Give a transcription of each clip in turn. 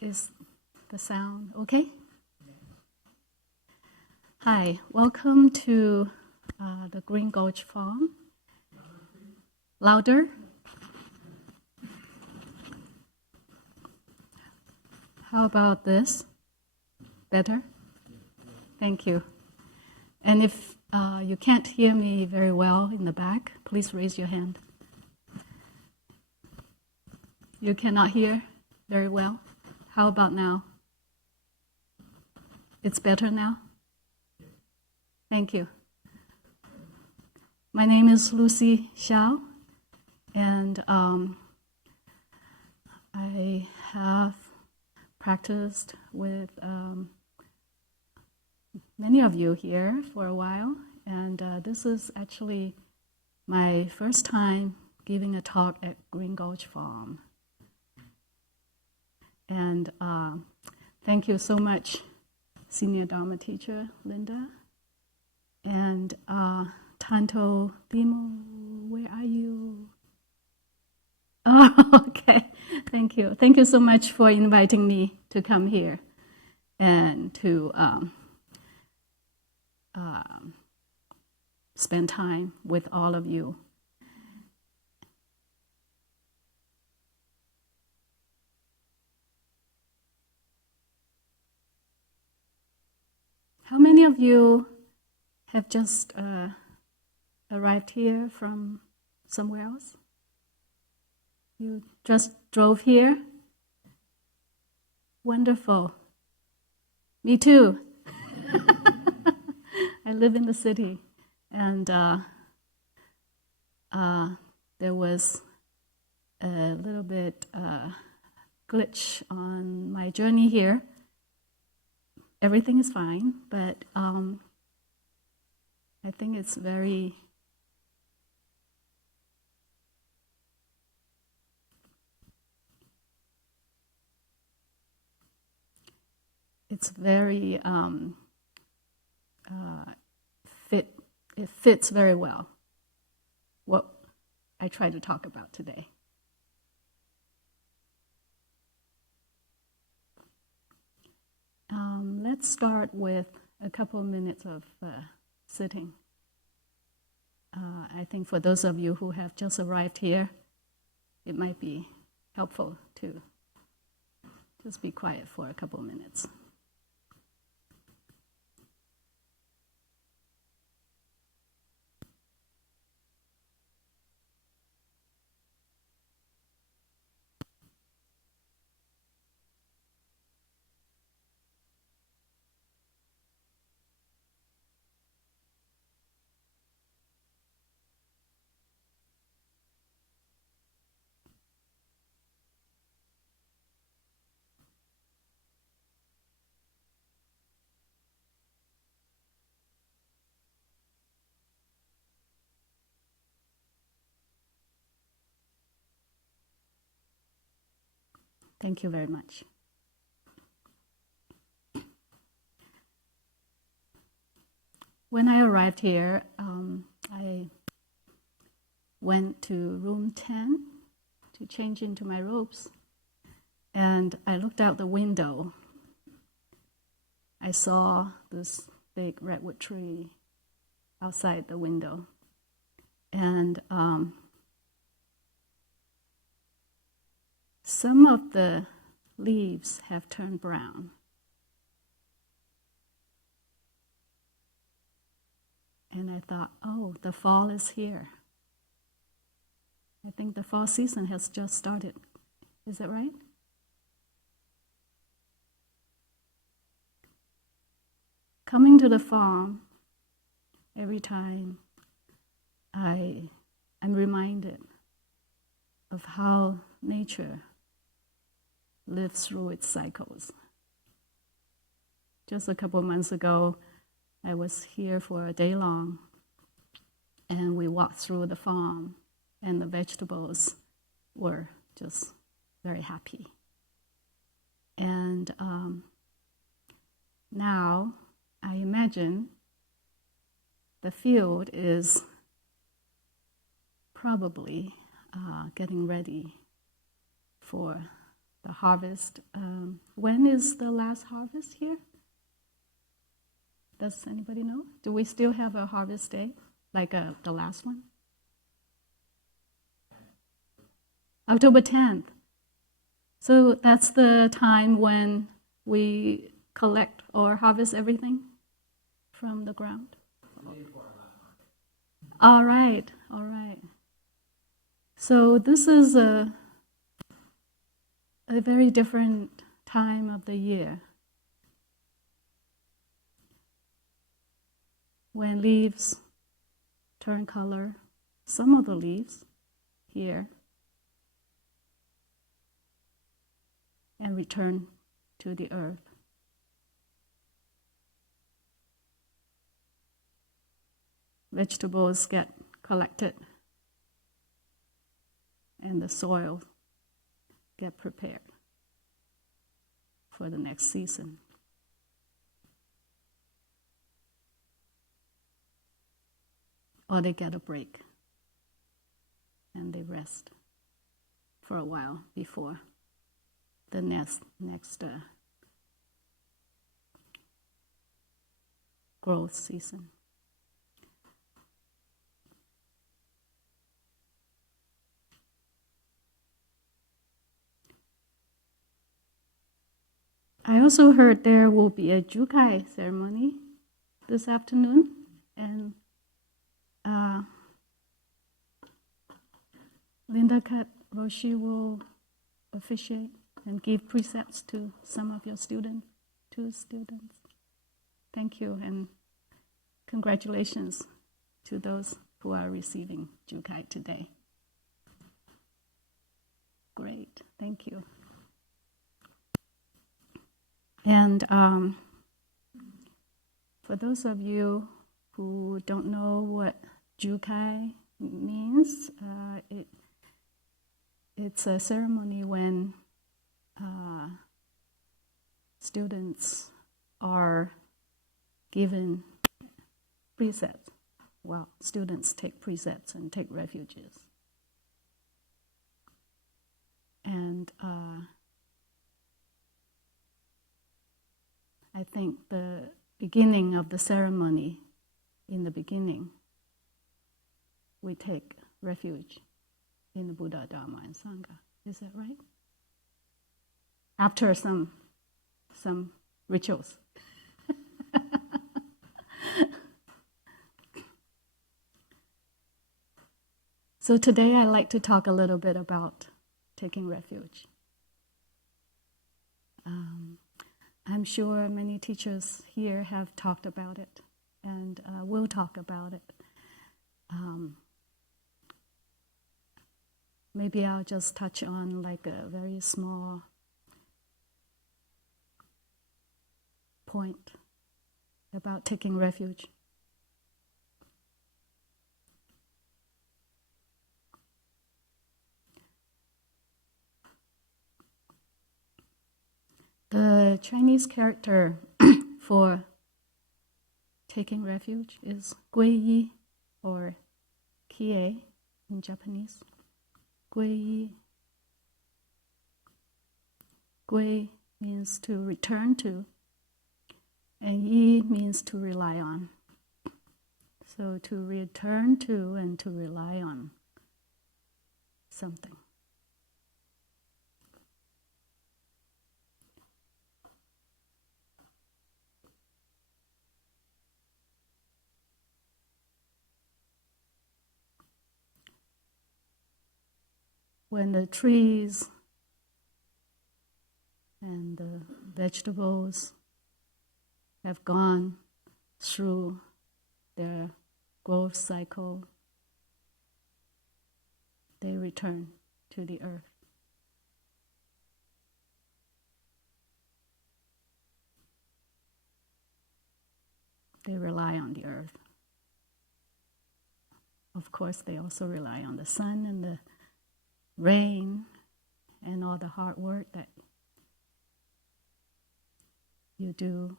Is the sound okay? Hi, welcome to the Green Gulch Farm. Louder? How about this? Better? Thank you. And if you can't hear me very well in the back, please raise your hand. You cannot hear very well? How about now? It's better now? Thank you. My name is Lucy Xiao, and I have practiced with many of you here for a while, and this is actually my first time giving a talk at Green Gulch Farm. And thank you so much, Senior Dharma teacher Linda, and Tanto Dimo, where are you? Oh, okay, thank you. Thank you so much for inviting me to come here and to spend time with all of you. How many of you have just arrived here from somewhere else? You just drove here? Wonderful. Me too. I live in the city, and there was a little bit glitch on my journey here. Everything is fine, but I think it's very it fits very well what I try to talk about today. Let's start with a couple of minutes of sitting. I think for those of you who have just arrived here, it might be helpful to just be quiet for a couple of minutes. Thank you very much. When I arrived here, I went to room 10 to change into my robes, and I looked out the window. I saw this big redwood tree outside the window, and some of the leaves have turned brown. And I thought, oh, the fall is here. I think the fall season has just started. Is that right? Coming to the farm, every time I'm reminded of how nature lives through its cycles. Just a couple of months ago, I was here for a day long, and we walked through the farm, and the vegetables were just very happy. And now I imagine the field is probably getting ready for the harvest. When is the last harvest here? Does anybody know? Do we still have a harvest day, like the last one? October 10th. So that's the time when we collect or harvest everything from the ground? All right. So this is a very different time of the year, when leaves turn color, some of the leaves here, and return to the earth. Vegetables get collected and the soil get prepared for the next season. Or they get a break and they rest for a while before the next growth season. I also heard there will be a Jukai ceremony this afternoon, and Linda Kat Roshi will officiate and give precepts to some of your students. Thank you, and congratulations to those who are receiving Jukai today. Great, thank you. And for those of you who don't know what Jukai means, it's a ceremony when students are given precepts. Well, students take precepts and take refuges. And I think the beginning of the ceremony, in the beginning, we take refuge in the Buddha, Dharma, and Sangha. Is that right? After some rituals. So today I'd like to talk a little bit about taking refuge. I'm sure many teachers here have talked about it and will talk about it. Maybe I'll just touch on like a very small point about taking refuge. The Chinese character for taking refuge is guiyi, or kie in Japanese. Guiyi. Gui means to return to, and yi means to rely on. So to return to and to rely on something. When the trees and the vegetables have gone through their growth cycle, they return to the earth. They rely on the earth. Of course, they also rely on the sun and the rain and all the hard work that you do.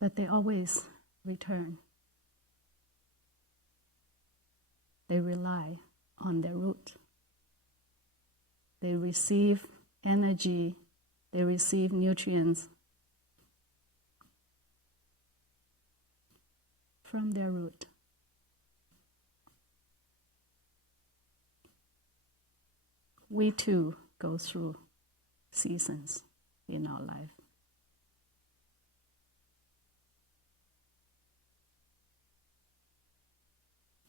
But they always return. They rely on their root. They receive energy, they receive nutrients from their root. We too go through seasons in our life.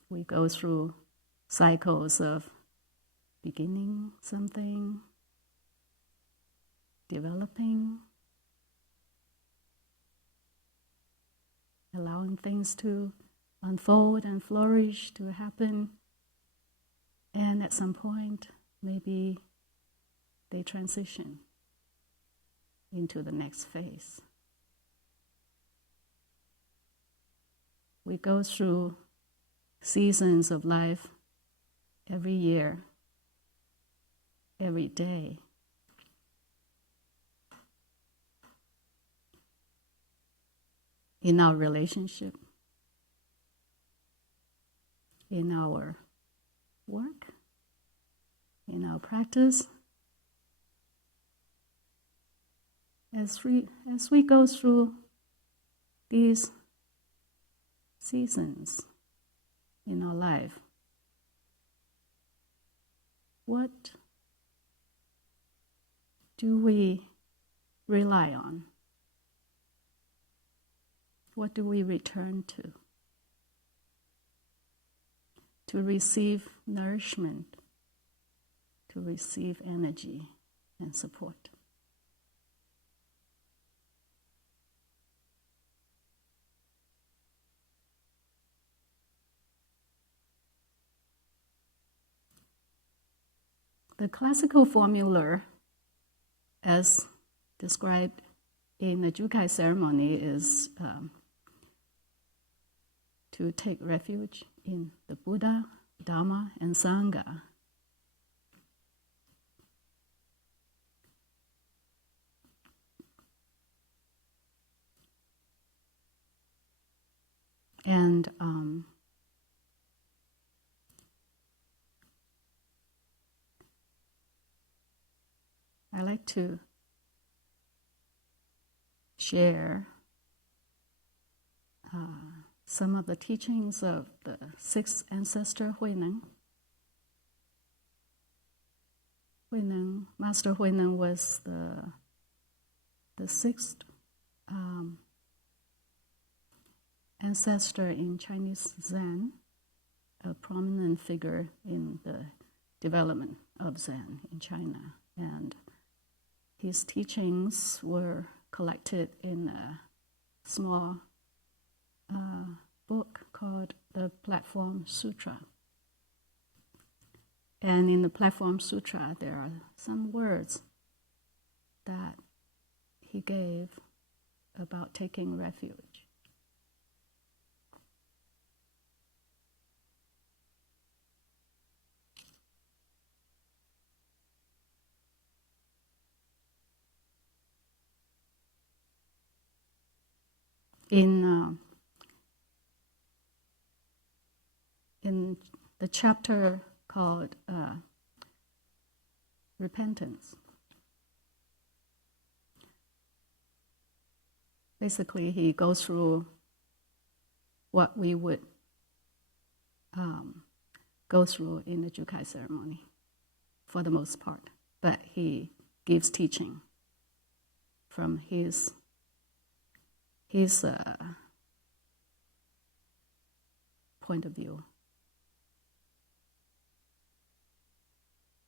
We go through cycles of beginning something, developing, allowing things to unfold and flourish, to happen, and at some point, maybe they transition into the next phase. We go through seasons of life every year, every day. In our relationship, in our work, in our practice, as we go through these seasons in our life, what do we rely on? What do we return to receive nourishment, to receive energy and support? The classical formula, as described in the Jukai ceremony, is to take refuge in the Buddha, Dharma, and Sangha. And I like to share some of the teachings of the sixth ancestor Huineng. Master Huineng was the sixth ancestor in Chinese Zen, a prominent figure in the development of Zen in China. And his teachings were collected in a small book called the Platform Sutra. And in the Platform Sutra, there are some words that he gave about taking refuge. In the chapter called Repentance, basically he goes through what we would go through in the Jukai ceremony for the most part, but he gives teaching from his point of view.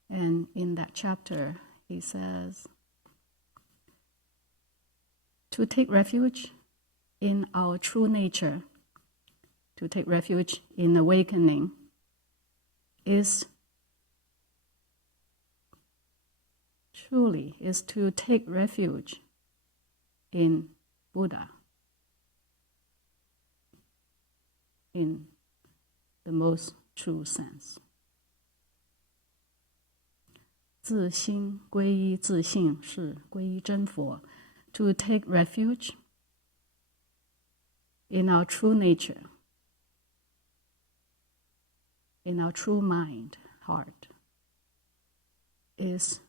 And in that chapter, he says, to take refuge in our true nature, to take refuge in awakening, is to take refuge in Buddha, in the most true sense. 自心归依自性是归依真佛. To take refuge in our true nature, in our true mind, heart, is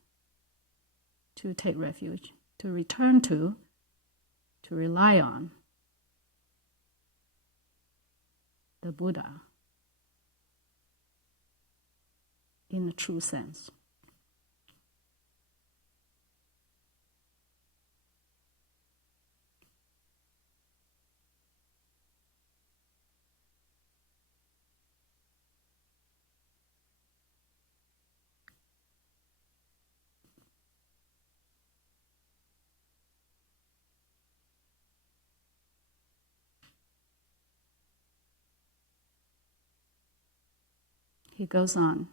to take refuge, to return to rely on the Buddha in the true sense. He goes on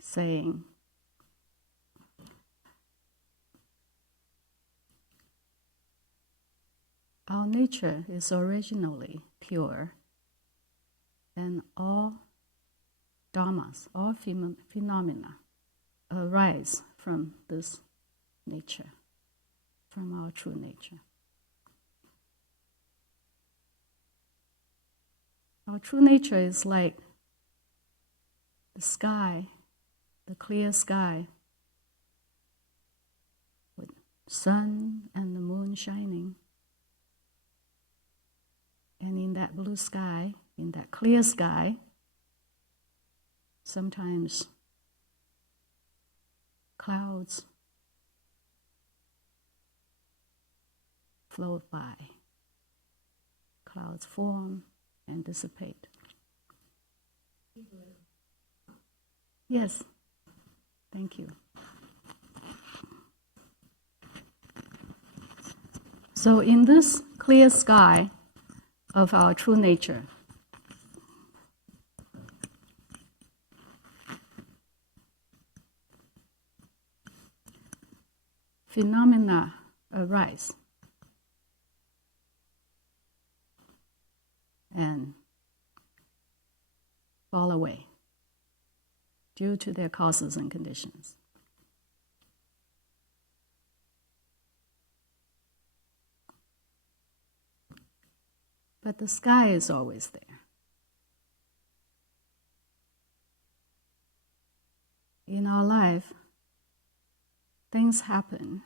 saying, our nature is originally pure, and all dharmas, all phenomena arise from this nature, from our true nature. Our true nature is like the sky, the clear sky, with sun and the moon shining. And in that blue sky, in that clear sky, sometimes clouds float by. Clouds form and dissipate. Yes, thank you. So in this clear sky of our true nature, phenomena arise and fall away due to their causes and conditions. But the sky is always there. In our life, things happen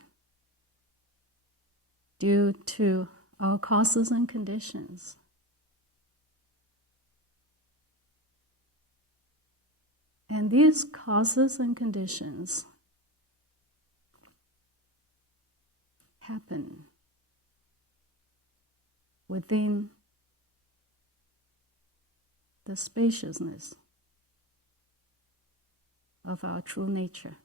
due to our causes and conditions. And these causes and conditions happen within the spaciousness of our true nature.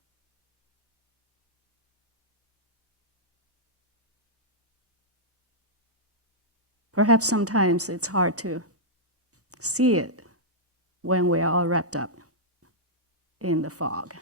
Perhaps sometimes it's hard to see it when we are all wrapped up in the fog.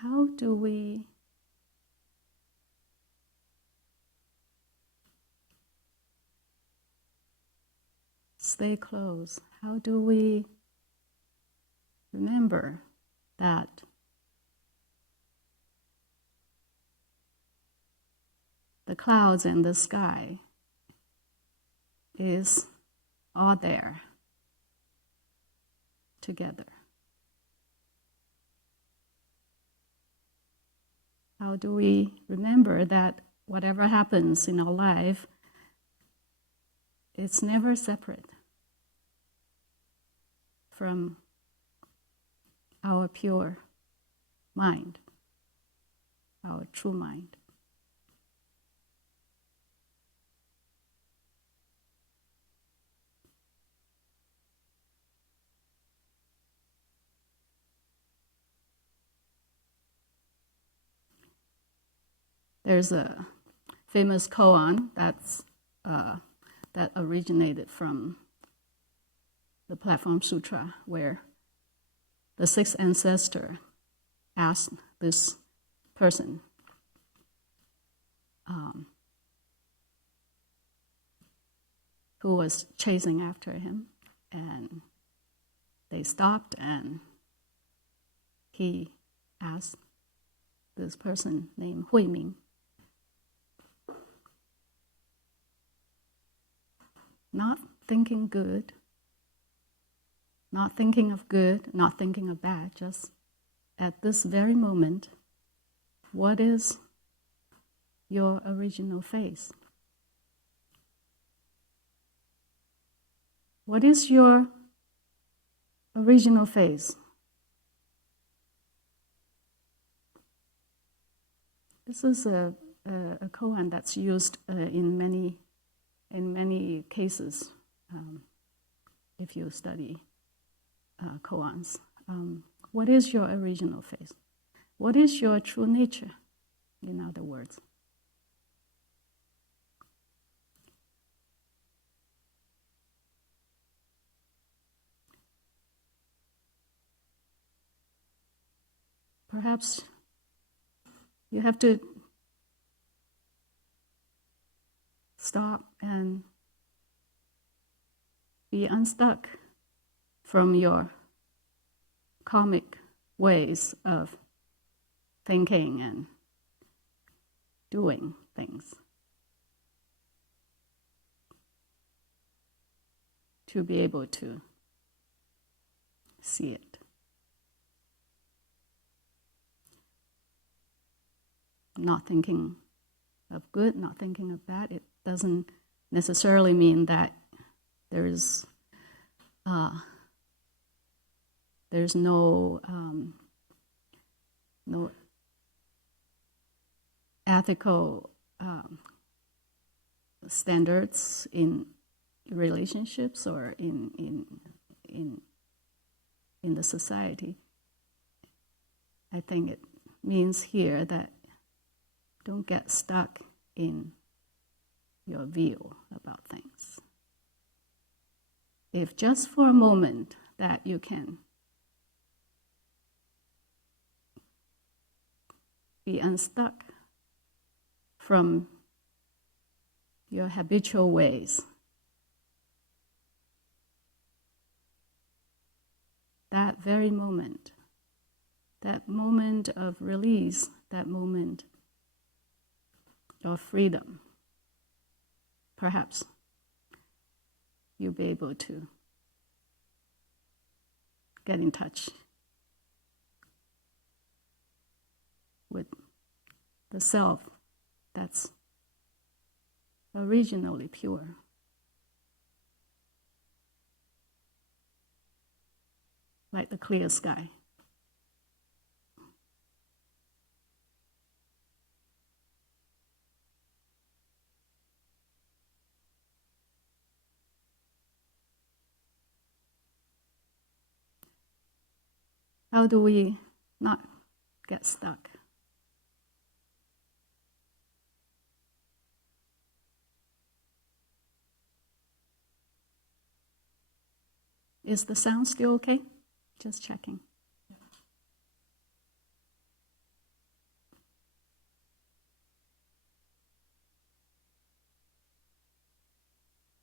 How do we stay close? How do we remember that the clouds and the sky is all there together? How do we remember that whatever happens in our life, it's never separate from our pure mind, our true mind? There's a famous koan that originated from the Platform Sutra, where the sixth ancestor asked this person, who was chasing after him, and they stopped, and he asked this person named Hui Ming, not thinking good, not thinking of good, not thinking of bad, just at this very moment, what is your original face? What is your original face? This is a koan that's used in many cases if you study koans. What is your original face? What is your true nature, in other words? Perhaps you have to stop and be unstuck from your karmic ways of thinking and doing things, to be able to see it. Not thinking of good, not thinking of bad, it doesn't necessarily mean that there's no ethical standards in relationships or in the society. I think it means here that don't get stuck in your view about things. If just for a moment that you can be unstuck from your habitual ways, that very moment, that moment of release, that moment of freedom, perhaps you'll be able to get in touch with the self that's originally pure. Like the clear sky. How do we not get stuck? Is the sound still okay? Just checking.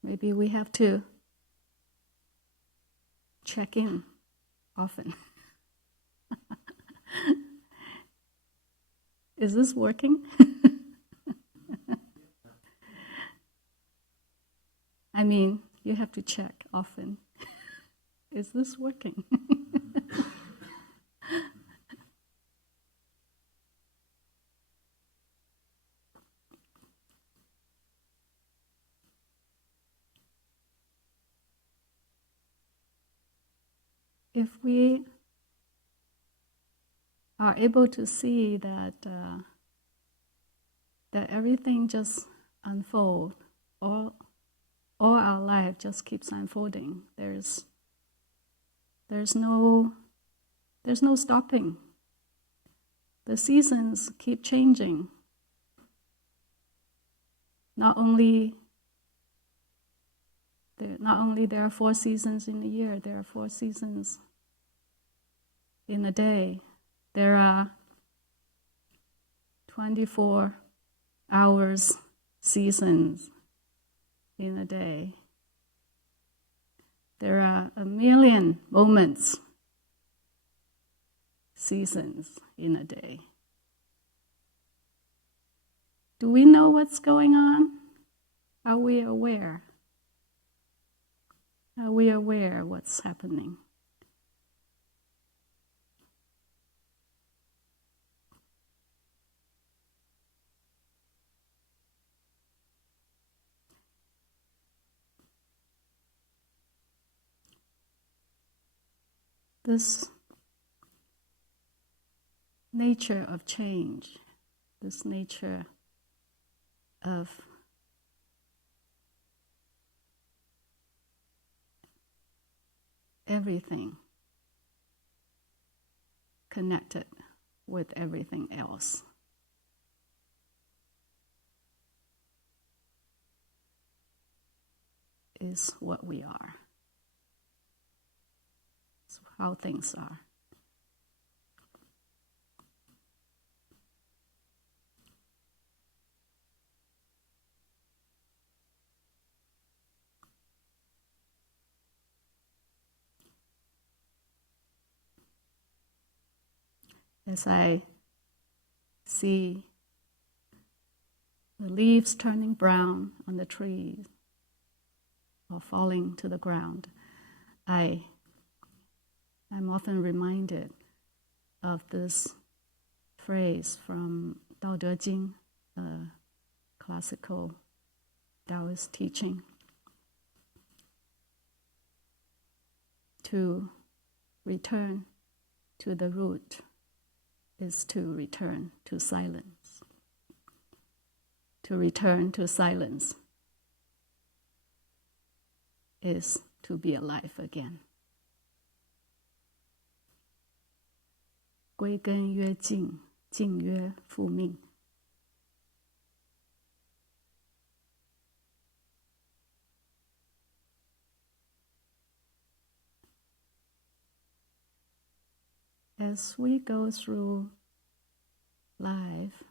Maybe we have to check in often. Is this working? I mean, you have to check often. Is this working? If we are able to see that that everything just unfolds, all our life just keeps unfolding. There's no stopping. The seasons keep changing. Not only there are 4 seasons in a year, there are 4 seasons in a day. There are 24 hours seasons in a day. There are a million moments, seasons in a day. Do we know what's going on? Are we aware? Are we aware what's happening? This nature of change, this nature of everything connected with everything else, is what we are. It's how things are. As I see the leaves turning brown on the trees or falling to the ground, I'm often reminded of this phrase from Tao Te Ching, the classical Taoist teaching, to return to the root is to return to silence. To return to silence is to be alive again. 归根曰静，静曰复命。As we go through life,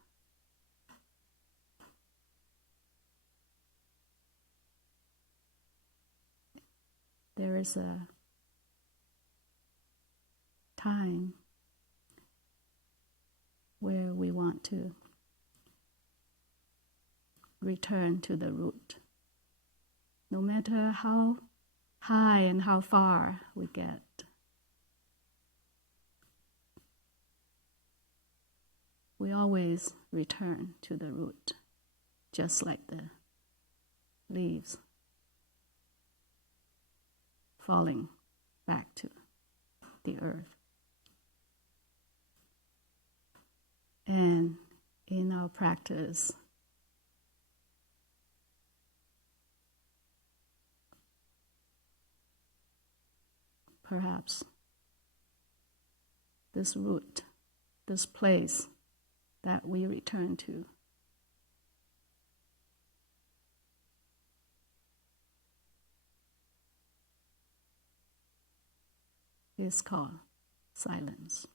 there is a time where we want to return to the root. No matter how high and how far we get, we always return to the root, just like the leaves falling back to the earth. And in our practice, perhaps this root, this place that we return to, is called silence.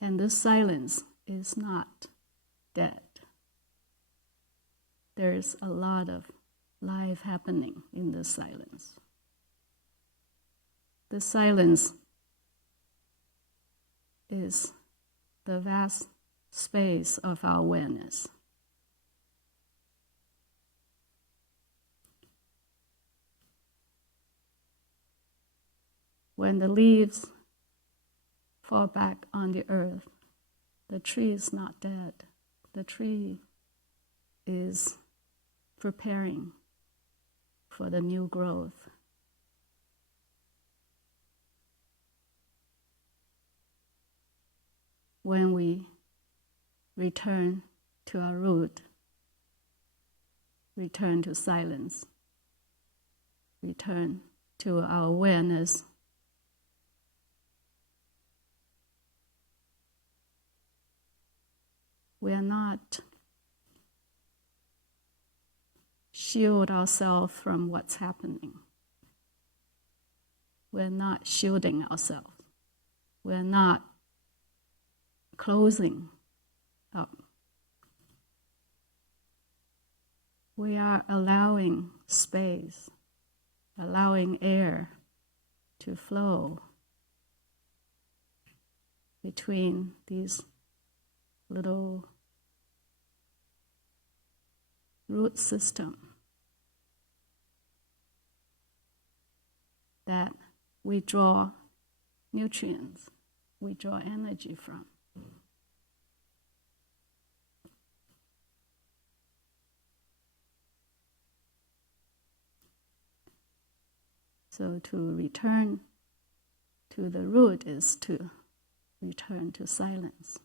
And this silence is not dead. There's a lot of life happening in this silence. The silence is the vast space of our awareness. When the leaves fall back on the earth, the tree is not dead. The tree is preparing for the new growth. When we return to our root, return to silence, return to our awareness, we are not shield ourselves from what's happening. We're not shielding ourselves. We're not closing up. we are allowing space, allowing air to flow between these little root system that we draw nutrients, we draw energy from. So to return to the root is to return to silence.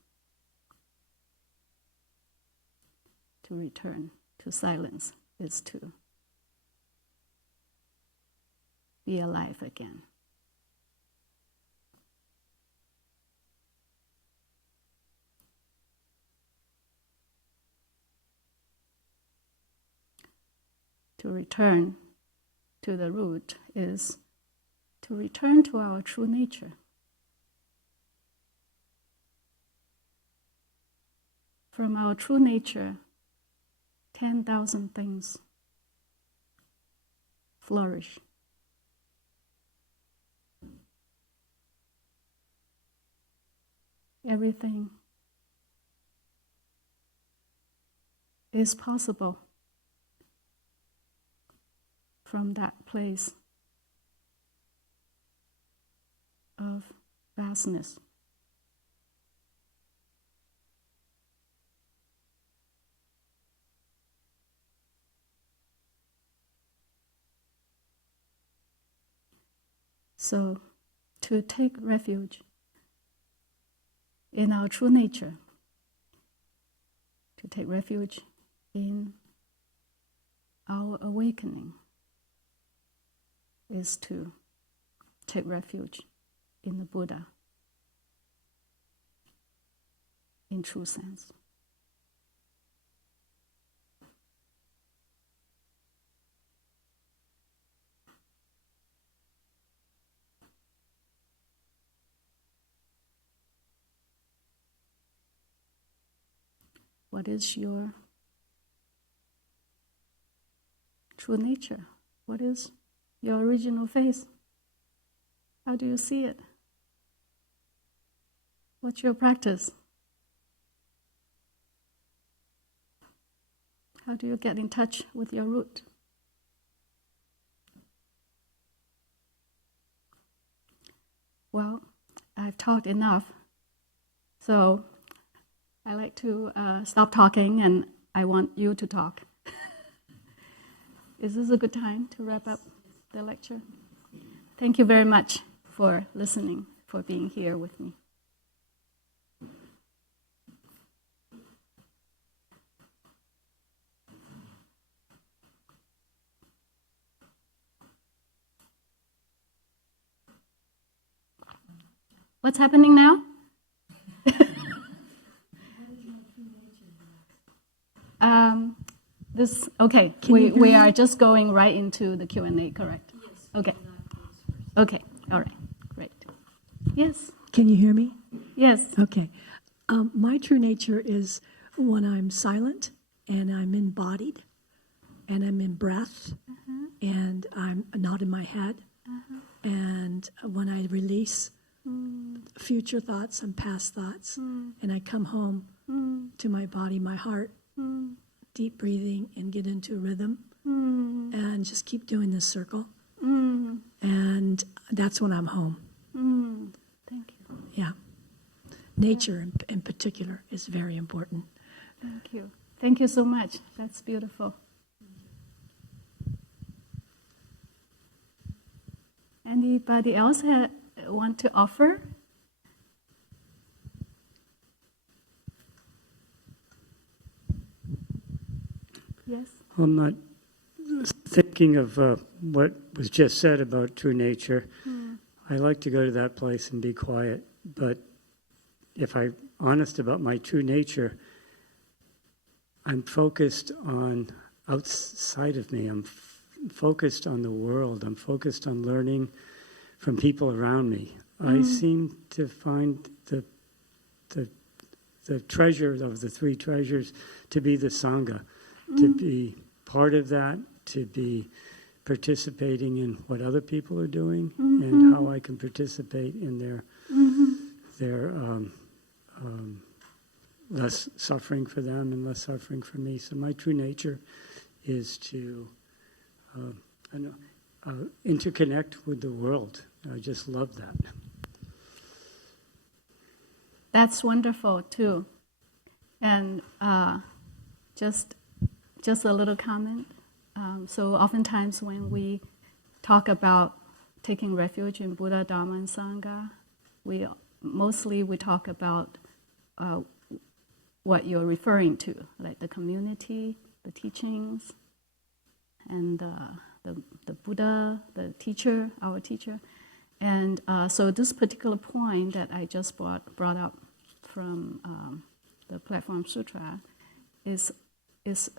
To return to silence is to be alive again. To return to the root is to return to our true nature. From our true nature, 10,000 things flourish. Everything is possible from that place of vastness. So, to take refuge in our true nature, to take refuge in our awakening, is to take refuge in the Buddha, in true sense. What is your true nature? What is your original face? How do you see it? What's your practice? How do you get in touch with your root? Well, I've talked enough, so I like to stop talking and I want you to talk. Is this a good time to wrap up the lecture? Thank you very much for listening, for being here with me. What's happening now? We are just going right into the Q&A, correct? Yes. Okay. Okay. All right. Great. Yes. Can you hear me? Yes. Okay. My true nature is when I'm silent and I'm embodied and I'm in breath and I'm not in my head. And when I release future thoughts and past thoughts and I come home to my body, my heart, deep breathing and get into rhythm and just keep doing this circle. And that's when I'm home. Thank you. Yeah. Nature in particular is very important. Thank you. Thank you so much. That's beautiful. Anybody else want to offer? Yes. I'm not thinking of what was just said about true nature. I like to go to that place and be quiet, but if I'm honest about my true nature, I'm focused on outside of me. I'm focused on the world. I'm focused on learning from people around me. I seem to find the treasure of the three treasures to be the Sangha, to be part of that, to be participating in what other people are doing, and how I can participate in their less suffering for them and less suffering for me. So my true nature is to interconnect with the world. I just love that. That's wonderful too. And just a little comment. So oftentimes when we talk about taking refuge in Buddha, Dharma, and Sangha, we talk about what you're referring to, like the community, the teachings, and the Buddha, the teacher, our teacher. And so this particular point that I just brought up from the Platform Sutra is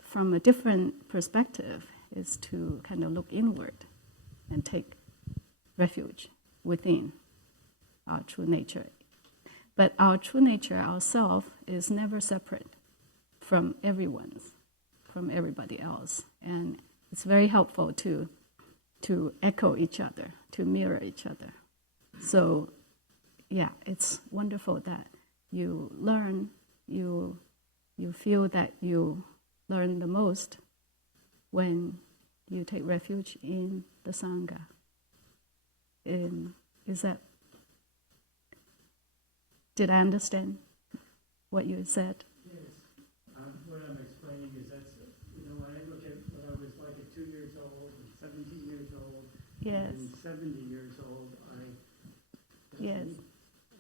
from a different perspective, is to kind of look inward and take refuge within our true nature. But our true nature, ourself, is never separate from everybody else. And it's very helpful to echo each other, to mirror each other. So, yeah, it's wonderful that you learn, you feel that you learn the most when you take refuge in the Sangha. Did I understand what you said? Yes. What I'm explaining is that's, when I look at what I was like at 2 years old, and 17 years old, Yes. and 70 years old, Yes. me.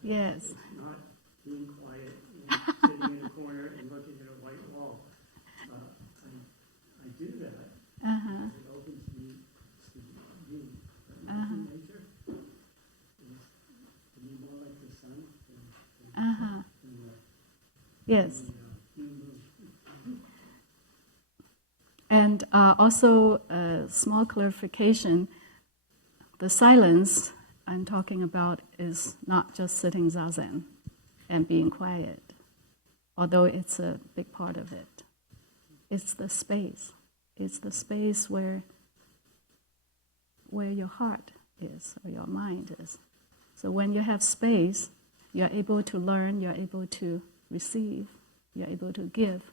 Yes. It's not being quiet and sitting in a corner and looking at a white wall. I do that. Uh-huh. It opens me to being. But my true nature is to be more like the sun. Uh-huh. Yes. And also a small clarification, the silence I'm talking about is not just sitting zazen and being quiet, although it's a big part of it. It's the space. It's the space where your heart is, or your mind is. So when you have space, you're able to learn, you're able to receive, you're able to give.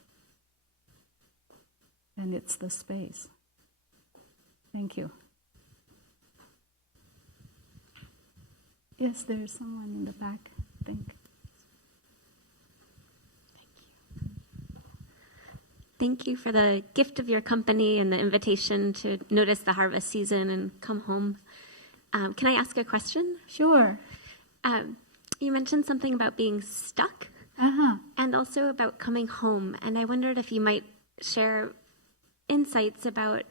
And it's the space. Thank you. Yes, there's someone in the back, I think. Thank you for the gift of your company and the invitation to notice the harvest season and come home. Can I ask a question? Sure. You mentioned something about being stuck and also about coming home. And I wondered if you might share insights about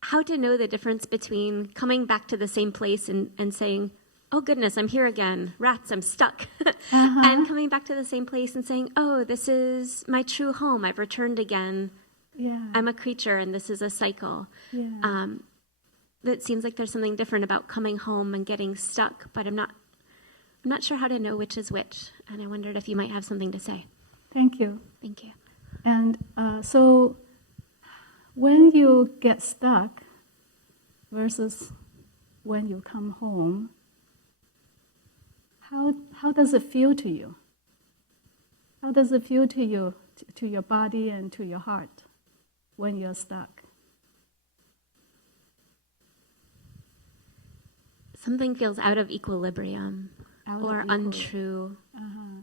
how to know the difference between coming back to the same place and saying, oh goodness, I'm here again. Rats, I'm stuck. And coming back to the same place and saying, oh, this is my true home. I've returned again. Yeah. I'm a creature and this is a cycle. Yeah. It seems like there's something different about coming home and getting stuck, but I'm not sure how to know which is which. And I wondered if you might have something to say. Thank you. Thank you. And so when you get stuck versus when you come home, how does it feel to you? How does it feel to you, to your body and to your heart when you're stuck? Something feels out of equilibrium or untrue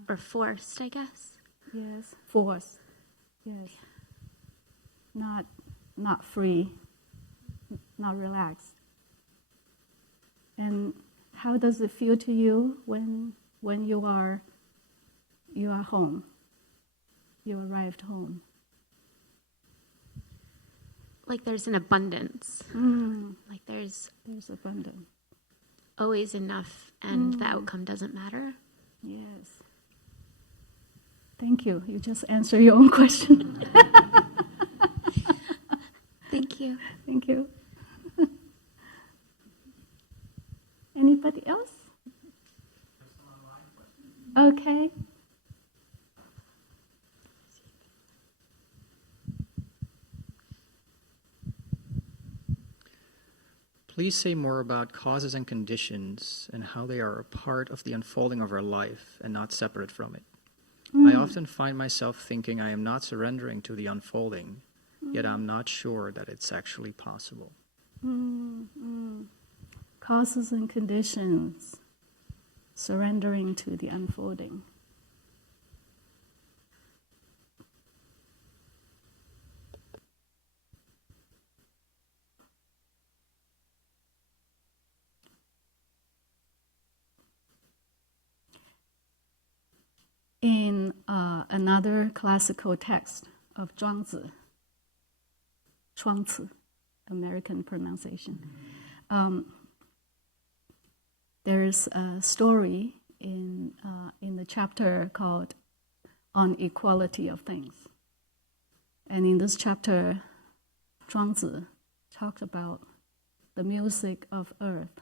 or forced, I guess. Yes, forced. Yes. Not free, not relaxed. And how does it feel to you when you are home? You arrived home. Like there's an abundance. Like there's abundance. Always enough, and the outcome doesn't matter. Yes. Thank you. You just answered your own question. Thank you. Thank you. Anybody else? Okay. please say more about causes and conditions and how they are a part of the unfolding of our life and not separate from it. I often find myself thinking I am not surrendering to the unfolding, yet I'm not sure that it's actually possible. Causes and conditions, surrendering to the unfolding. In another classical text of Zhuangzi, American pronunciation, there's a story in the chapter called On Equality of Things. And in this chapter, Zhuangzi talked about the music of earth,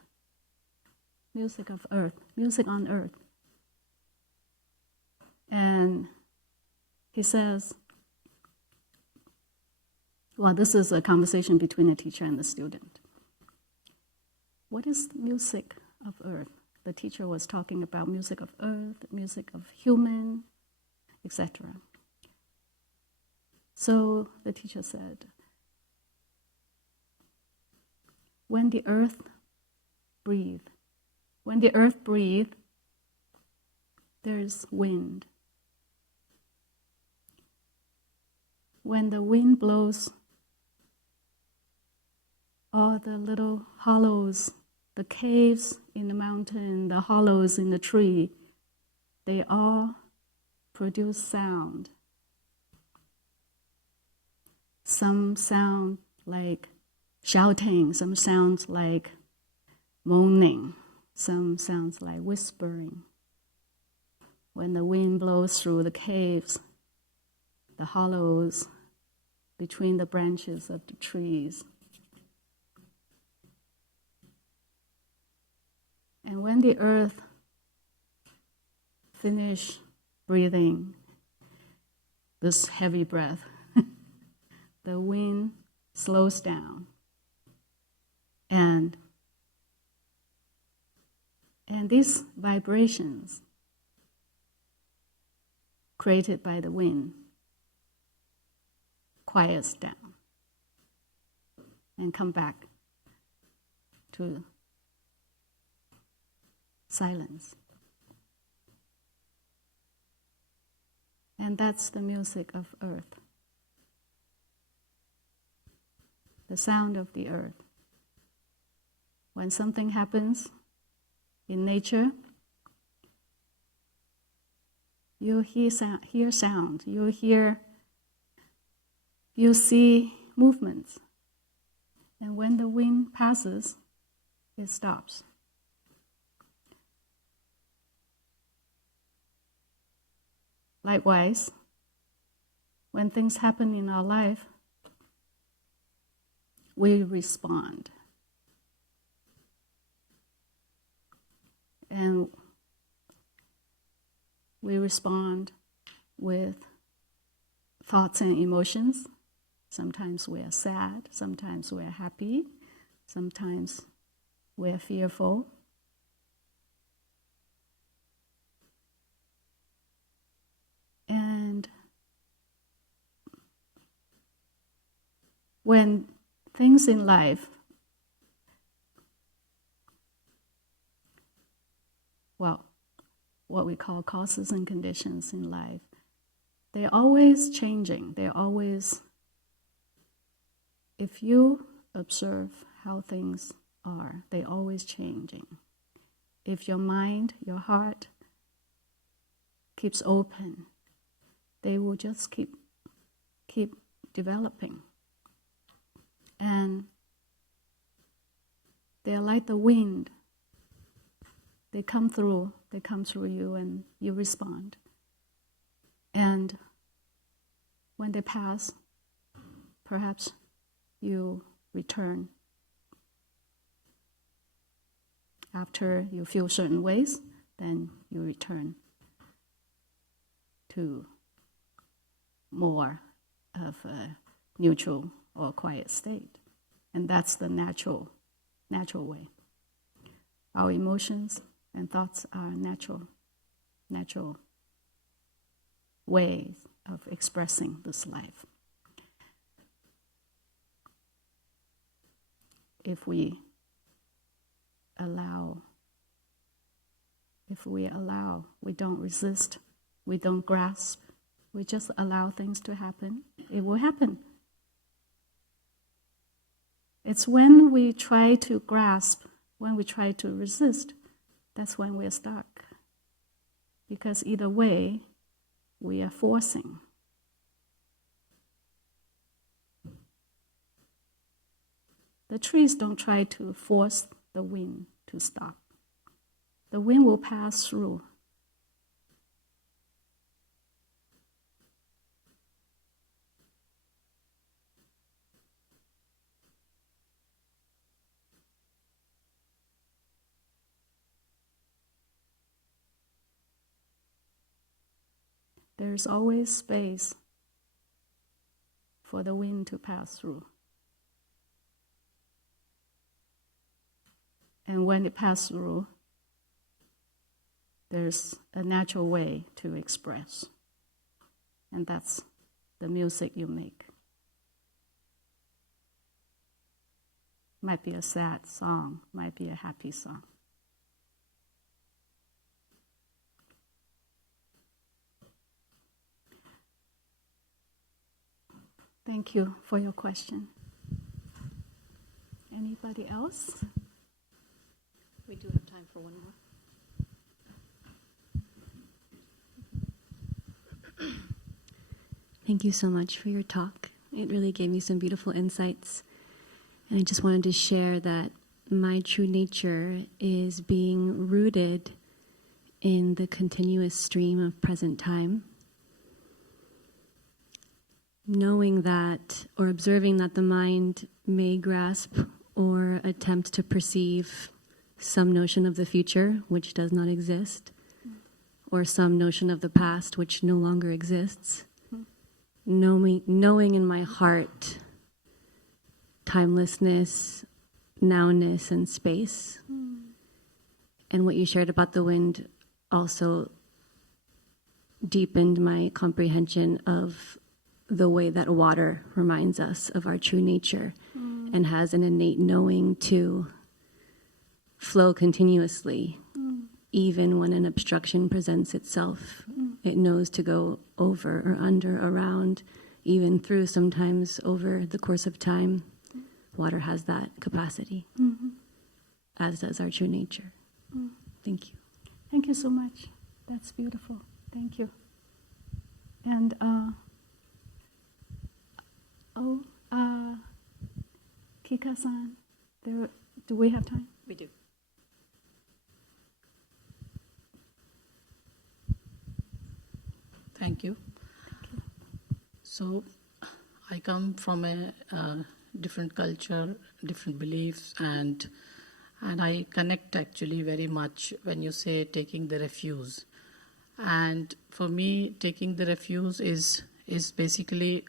music on earth. And he says, well, this is a conversation between the teacher and the student. What is music of earth? The teacher was talking about music of earth, music of human, etc. So the teacher said, when the earth breathes, there's wind. When the wind blows, all the little hollows, the caves in the mountain, the hollows in the tree, they all produce sound. Some sound like shouting, some sounds like moaning, some sounds like whispering. When the wind blows through the caves, the hollows between the branches of the trees. And when the earth finishes breathing this heavy breath, the wind slows down. And these vibrations created by the wind quiets down and come back to silence. And that's the music of earth, the sound of the earth. When something happens in nature, you hear sound, you see movements. And when the wind passes, it stops. Likewise, when things happen in our life, we respond. And we respond with thoughts and emotions. Sometimes we are sad, sometimes we are happy, sometimes we are fearful. And when things in life, well, what we call causes and conditions in life, they're always changing. They're always, if you observe how things are, they're always changing. If your mind, your heart keeps open, they will just keep developing. And they're like the wind. They come through you and you respond. And when they pass, perhaps you return. After you feel certain ways, then you return to more of a neutral or quiet state. And that's the natural natural way. Our emotions and thoughts are natural ways of expressing this life. If we allow, we don't resist, we don't grasp, we just allow things to happen, it will happen. It's when we try to grasp, when we try to resist, that's when we're stuck. Because either way, we are forcing. The trees don't try to force the wind to stop. The wind will pass through. There is always space for the wind to pass through. And when it passes through, there's a natural way to express. And that's the music you make. Might be a sad song, might be a happy song. Thank you for your question. Anybody else? We do have time for one more. Thank you so much for your talk. It really gave me some beautiful insights. And I just wanted to share that my true nature is being rooted in the continuous stream of present time. Knowing that, or observing that the mind may grasp or attempt to perceive some notion of the future, which does not exist, or some notion of the past, which no longer exists. Knowing in my heart timelessness, nowness, and space. And what you shared about the wind also deepened my comprehension of the way that water reminds us of our true nature and has an innate knowing to flow continuously. Even when an obstruction presents itself, it knows to go over or under, around, even through, sometimes over the course of time. Water has that capacity, as does our true nature. Thank you. Thank you so much. That's beautiful. Thank you. And, Kika-san, do we have time? We do. Thank you. So, I come from a different culture, different beliefs, and I connect actually very much when you say taking the refuge. And for me, taking the refuge is basically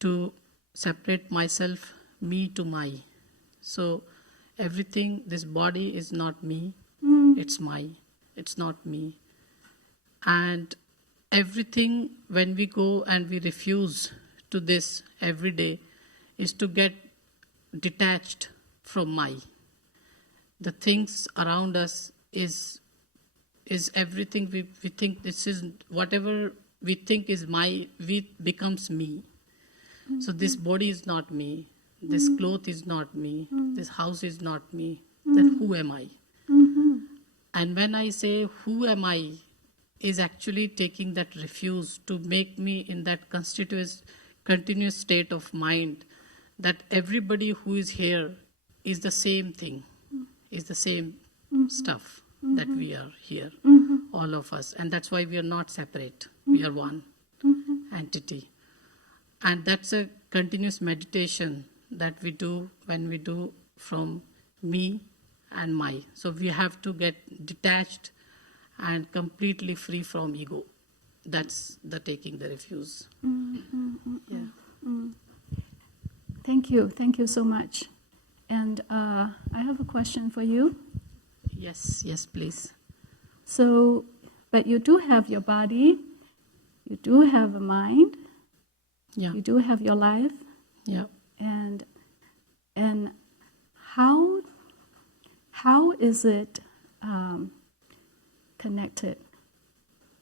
to separate myself, me to my. So everything, this body is not me, it's it's not me. And everything, when we go and we refuse to this every day, is to get detached from my. The things around us is everything we think this is, whatever we think is my, becomes me. So this body is not me, this cloth is not me, this house is not me, then who am I? And when I say who am I, is actually taking that refuge to make me in that continuous state of mind that everybody who is here is the same thing, is the same stuff that we are here, all of us. And that's why we are not separate. We are one entity. And that's a continuous meditation that we do when we do from me and my. So we have to get detached and completely free from ego. That's the taking the refuge. Yeah. Thank you so much. And And I have a question for you. Yes, yes, please. So, but you do have your body, you do have a mind, Yeah, you do have your life, yeah. and how is it connected,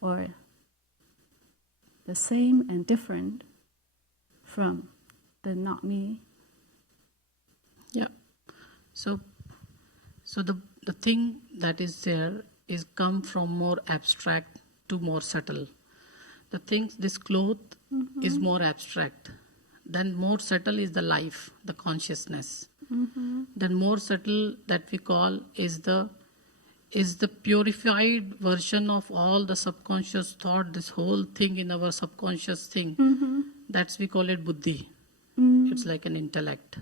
or the same and different from the not me? Yeah. So the thing that is there is come from more abstract to more subtle. The things, this cloth is more abstract. Then more subtle is the life, the consciousness. Then more subtle that we call is the purified version of all the subconscious thought, this whole thing in our subconscious thing. That's we call it buddhi. It's like an intellect.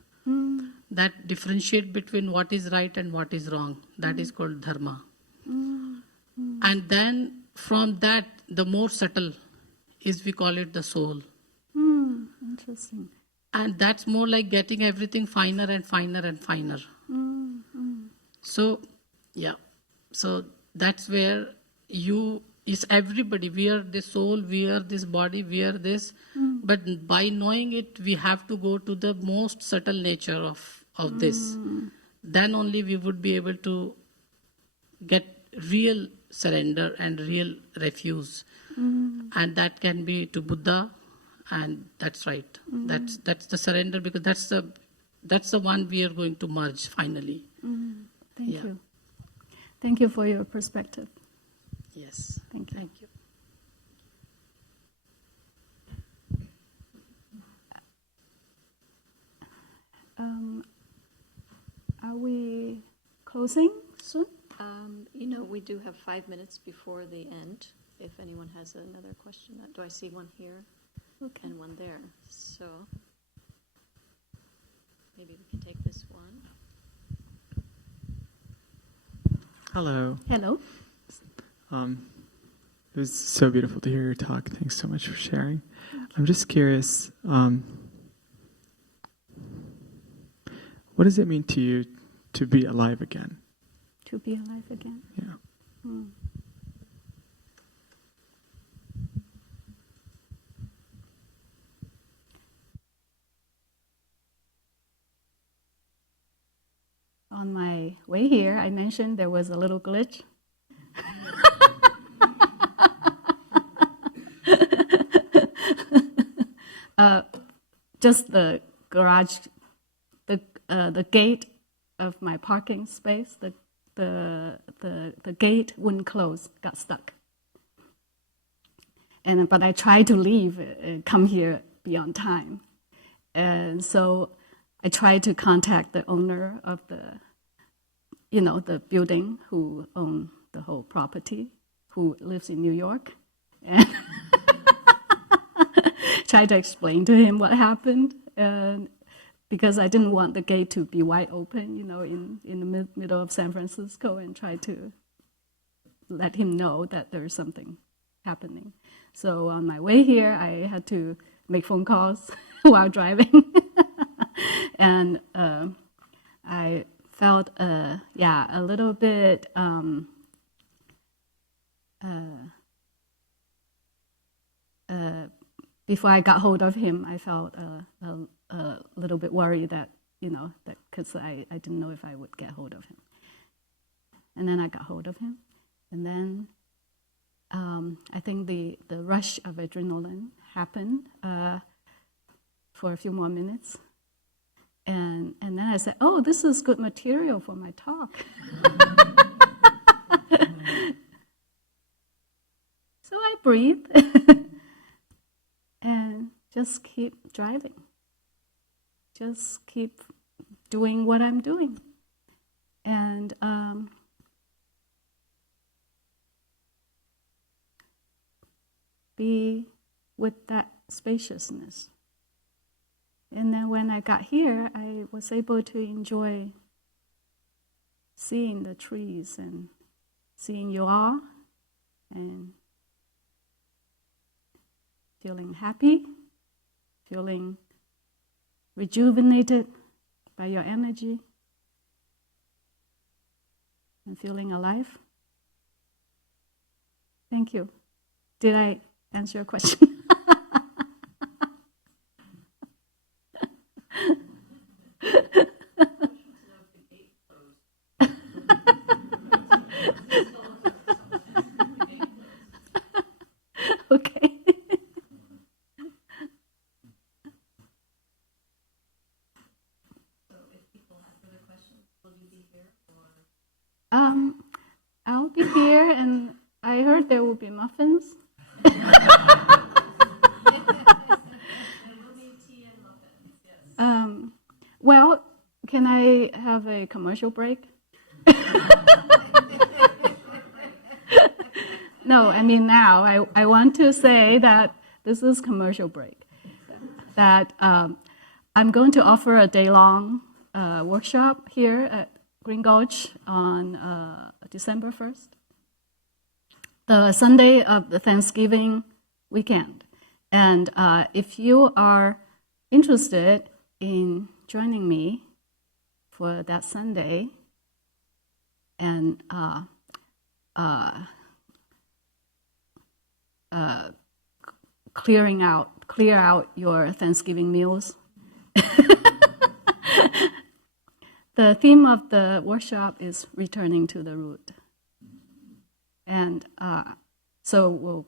That differentiate between what is right and what is wrong. That is called dharma. And then from that, the more subtle is we call it the soul. Interesting. And that's more like getting everything finer and finer and finer. So, yeah. So that's where is everybody. We are the soul, we are this body, we are this. But by knowing it, we have to go to the most subtle nature of this. Then only we would be able to get real surrender and real refuge. And that can be to Buddha. And that's right. That's the surrender, because that's the one we are going to merge finally. Thank you. Thank you for your perspective. Yes. Thank you. Thank you. Are we closing soon? We do have 5 minutes before the end. If anyone has another question, do I see one here and one there? So maybe we can take this one. Hello. Hello. It was so beautiful to hear your talk. Thanks so much for sharing. I'm just curious, what does it mean to you to be alive again? To be alive again. Yeah. On my way here, I mentioned there was a little glitch. Just the garage, the gate of my parking space, the gate wouldn't close, got stuck. But I tried to leave, come here beyond time, and so I tried to contact the owner of the building who owned the whole property, who lives in New York, and tried to explain to him what happened, because I didn't want the gate to be wide open, in the middle of San Francisco, and try to let him know that there's something happening. So on my way here, I had to make phone calls while driving. And I felt, a little bit before I got hold of him, I felt a little bit worried that because I didn't know if I would get hold of him. And then I got hold of him, and then I think the rush of adrenaline happened for a few more minutes. And then I said, oh, this is good material for my talk. So I breathe and just keep driving. Just keep doing what I'm doing. And be with that spaciousness. And then when I got here, I was able to enjoy seeing the trees and seeing you all and feeling happy, feeling rejuvenated by your energy, and feeling alive. Thank you. Did I answer your question? Okay. I'll be here, and I heard there will be muffins. Well, can I have a commercial break? No, I mean now. I want to say that this is commercial break. That I'm going to offer a day-long workshop here at Green Gulch on December 1st, the Sunday of the Thanksgiving weekend. And if you are interested in joining me for that Sunday and clear out your Thanksgiving meals. The theme of the workshop is returning to the root. And so we'll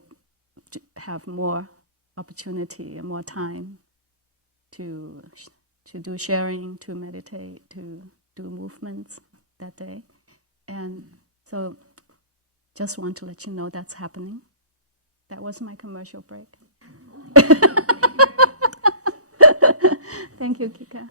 have more opportunity and more time to do sharing, to meditate, to do movements that day. And so just want to let you know that's happening. That was my commercial break. Thank you, Kika.